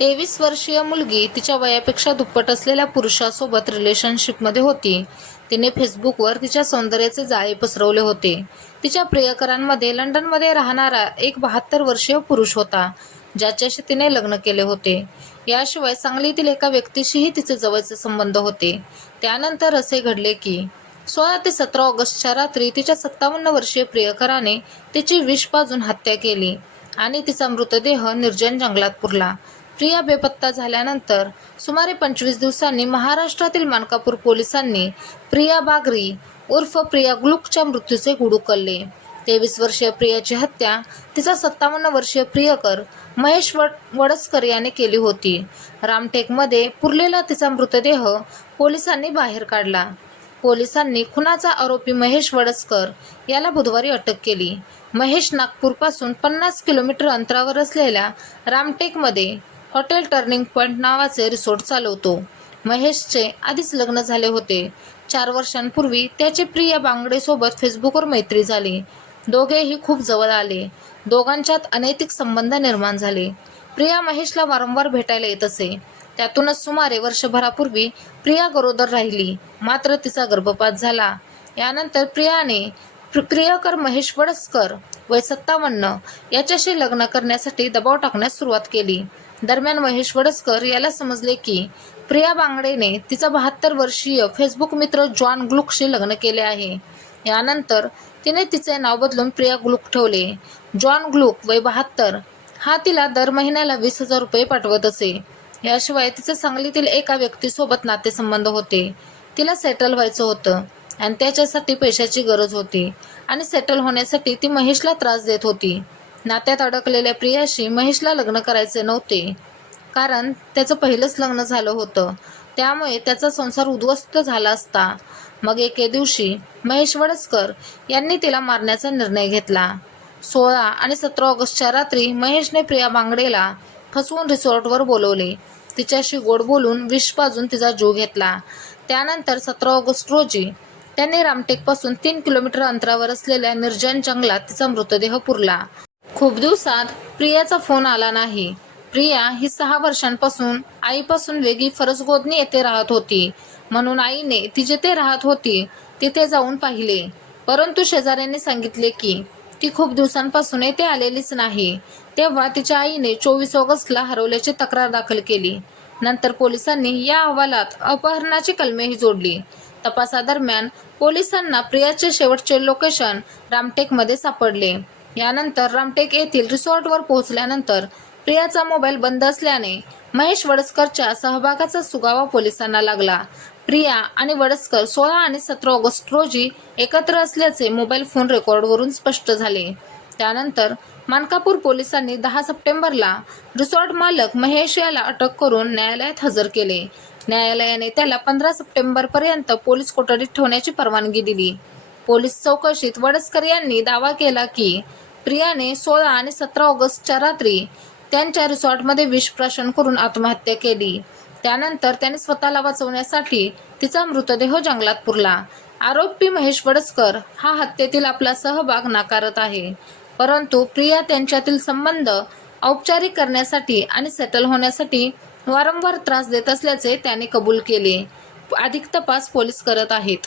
तेवीस वर्षीय मुलगी तिच्या वयापेक्षा दुप्पट असलेल्या पुरुषासोबत रिलेशनशिपमध्ये होती. तिने फेसबुकवर तिच्या सौंदर्याचे जाळे पसरवले होते. तिच्या प्रियकरांमध्ये लंडनमध्ये राहणारा एक बहात्तर वर्षीय पुरुष होता ज्याच्याशी तिने लग्न केले होते. याशिवाय सांगलीतील एका व्यक्तीशीही तिचे जवळचे संबंध होते. त्यानंतर असे घडले की सोळा ते सतरा ऑगस्टच्या रात्री तिच्या सत्तावन्न वर्षीय प्रियकराने तिची विष पाजून हत्या केली आणि तिचा मृतदेह निर्जन जंगलात पुरला. प्रिया बेपत्ता झाल्यानंतर सुमारे पंचवीस दिवसांनी महाराष्ट्रातील मानकापूर पोलिसांनी प्रिया बागरी उर्फ प्रिया ग्लुकच्या मृत्यूचे गुड उकलले. तेवीस वर्षीय प्रियाची हत्या तिचा सत्तावन्न वर्षीय प्रियकर महेश वड वडसकर याने केली होती. रामटेकमध्ये पुरलेला तिचा मृतदेह पोलिसांनी बाहेर काढला. पोलिसांनी खुनाचा आरोपी महेश वडसकर याला बुधवारी अटक केली. महेश नागपूरपासून पन्नास किलोमीटर अंतरावर असलेल्या रामटेकमध्ये हॉटेल टर्निंग पॉइंट नावाचे रिसॉर्ट चालवतो. महेशचे आधीच लग्न झाले होते. चार वर्षांपूर्वी त्याचे प्रिया बांगडेसोबत फेसबुकवर मैत्री झाली. दोघेही खूप जवळ आले. दोघांच्यात अनैतिक संबंध निर्माण झाले. प्रिया महेशला वारंवार भेटायला येत असे. त्यातूनच सुमारे वर्षभरापूर्वी प्रिया गरोदर राहिली. मात्र तिचा गर्भपात झाला. यानंतर प्रियाने प्रियकर महेश वडसकर वय सत्तावन्न याच्याशी लग्न करण्यासाठी दबाव टाकण्यास सुरुवात केली. दरम्यान महेश वडसकर याला समजले की प्रिया बांगडेने तिचा बहात्तर वर्षीय फेसबुक मित्र जॉन ग्लुकशी लग्न केले आहे. यानंतर तिने तिचे नाव बदलून प्रिया ग्लुक ठेवले. जॉन ग्लुक वय बहात्तर हा तिला दर महिन्याला वीस हजार रुपये पाठवत असे. याशिवाय तिचे सांगलीतील एका व्यक्तीसोबत नातेसंबंध होते. तिला सेटल व्हायचं होतं. आणि त्याच्यासाठी पैशाची गरज होती. आणि सेटल होण्यासाठी ती महेशला त्रास देत होती. नात्यात अडकलेल्या प्रियाशी महेशला लग्न करायचे नव्हते. कारण त्याचं पहिलंच लग्न झालं होतं. त्यामुळे त्याचा संसार उद्ध्वस्त झाला असता. मग एके दिवशी महेश वडसकर यांनी तिला मारण्याचा निर्णय घेतला. सोळा आणि सतरा ऑगस्टच्या रात्री महेशने प्रिया बांगडेला फसवून रिसॉर्टवर बोलवले. तिच्याशी गोड बोलून विष पाजून तिचा जीव घेतला. त्यानंतर सतरा ऑगस्ट रोजी त्यांनी रामटेकपासून तीन किलोमीटर अंतरावर असलेल्या निर्जन जंगलात तिचा मृतदेह पुरला. खूप दिवसात प्रियाचा फोन आला नाही. प्रिया ही सहा वर्षांपासून आईपासून वेगळी फरसगोदनी येथे राहत होती. म्हणून आईने ती जिथे राहत होती तिथे जाऊन पाहिले. परंतु शेजाऱ्यांनी सांगितले की ती खूप दिवसांपासून येथे आलेलीच नाही. तेव्हा तिच्या आईने चोवीस ऑगस्टला हरवल्याची तक्रार दाखल केली. नंतर पोलिसांनी या अहवालात अपहरणाची कलमेही जोडली. तपासादरम्यान पोलिसांना प्रियाचे शेवटचे लोकेशन रामटेकमध्ये सापडले. यानंतर रामटेक येथील रिसॉर्टवर पोहोचल्यानंतर प्रियाचा मोबाईल बंद असल्याने महेश वडसकरच्या सहभागाचा सुगावा पोलिसांना लागला. प्रिया आणि वडसकर सोळा आणि सतरा ऑगस्ट रोजी एकत्र असल्याचे मोबाईल फोन रेकॉर्डवरून स्पष्ट झाले. त्यानंतर मानकापूर पोलिसांनी दहा सप्टेंबरला रिसॉर्ट मालक महेश याला अटक करून न्यायालयात हजर केले. न्यायालयाने त्याला पंधरा सप्टेंबरपर्यंत पोलीस कोठडीत ठेवण्याची परवानगी दिली. पोलीस चौकशीत वडसकर यांनी दावा केला की प्रियाने सोळा आणि सतरा ऑगस्टच्या रात्री त्यांच्या रिसॉर्टमध्ये विषप्राशन करून आत्महत्या केली. त्यानंतर त्याने स्वतःला वाचवण्यासाठी तिचा मृतदेह जंगलात पुरला. आरोपी महेश वडसकर हा हत्येतील आपला सहभाग नाकारत आहे. परंतु प्रिया त्यांच्यातील संबंध औपचारिक करण्यासाठी आणि सेटल होण्यासाठी वारंवार त्रास देत असल्याचे त्याने कबूल केले. अधिक तपास पोलीस करत आहेत.